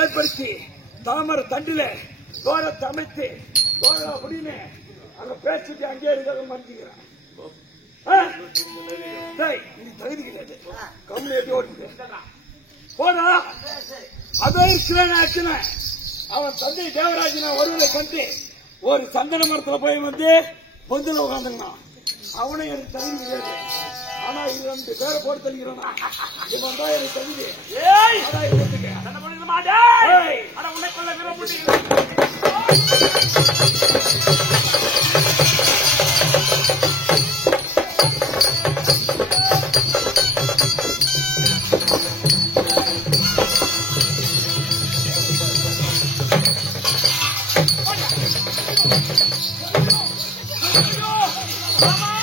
ஏற்படுத்தி தாமர தண்டில தோரத்தை அமைத்து தோரா அப்படின்னு அங்க பேச்சுட்டு அங்கே இருக்க மறைஞ்சுக்கிறேன். தகுதி கிடையாது கம்முனு எப்படி ஓட்டு போதா. அதோ இருக்கிற அவன் தந்தை தேவராஜனை ஒருவரை கொண்டு ஒரு சந்தன மரத்துல போய் வந்து பொந்துல உட்காந்துருந்தான். அவனை எனக்கு தகுதி கிடையாது. ஆனா இது 2 பேரை போட்டு தள்ளிக்கிறான். இவன் தான் எனக்கு தகுதி. Come on!